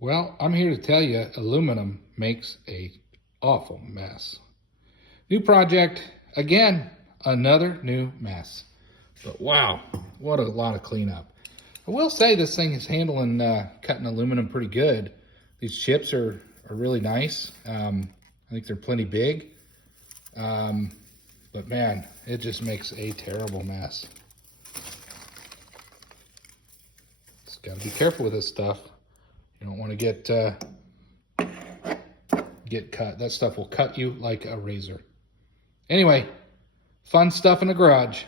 Well, I'm here to tell you, aluminum makes a awful mess. New project, again, another new mess. But wow, what a lot of cleanup. I will say this thing is handling cutting aluminum pretty good. These chips are really nice. I think they're plenty big. But man, it just makes a terrible mess. Just gotta be careful with this stuff. You don't want to get cut. That stuff will cut you like a razor. Anyway, fun stuff in the garage.